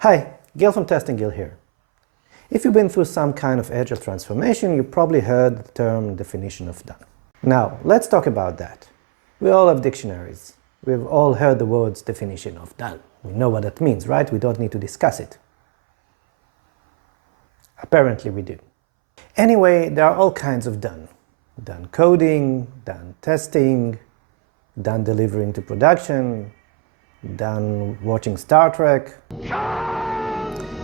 Hi, Gil from Testing Gil here. If you've been through some kind of agile transformation, you probably heard the term definition of done. Now, let's talk about that. We all have dictionaries. We've all heard the words definition of done. We know what that means, right? We don't need to discuss it. Apparently we do. Anyway, there are all kinds of done. Done coding, done testing, done delivering to production, done watching Star Trek.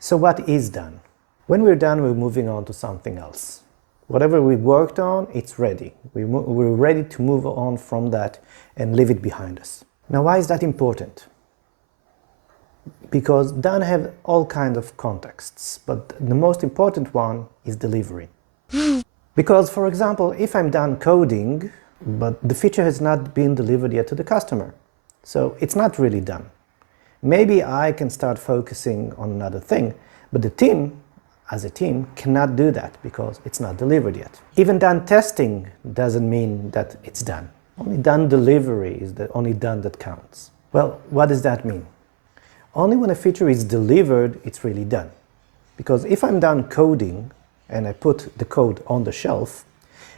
So what is done? When we're done, we're moving on to something else. Whatever we worked on, it's ready. We're ready to move on from that and leave it behind us. Now, why is that important? Because done have all kinds of contexts, but the most important one is delivery. Because, for example, if I'm done coding, but the feature has not been delivered yet to the customer, so it's not really done. Maybe I can start focusing on another thing, but the team, as a team, cannot do that because it's not delivered yet. Even done testing doesn't mean that it's done. Only done delivery is the only done that counts. Well, what does that mean? Only when a feature is delivered, it's really done. Because if I'm done coding and I put the code on the shelf,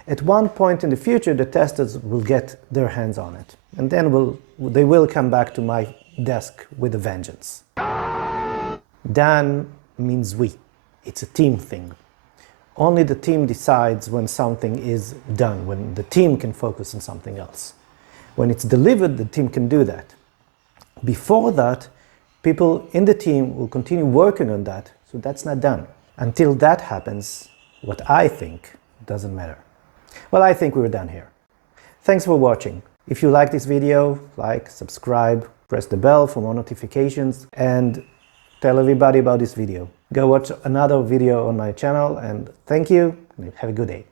at one point in the future, the testers will get their hands on it. And then they will come back to my desk with a vengeance. Done means we. It's a team thing. Only the team decides when something is done, when the team can focus on something else. When it's delivered, the team can do that. Before that, people in the team will continue working on that, so that's not done. Until that happens, what I think doesn't matter. Well, I think we're done here. Thanks for watching. If you like this video, like, subscribe, press the bell for more notifications, and tell everybody about this video. Go watch another video on my channel, and thank you, and have a good day.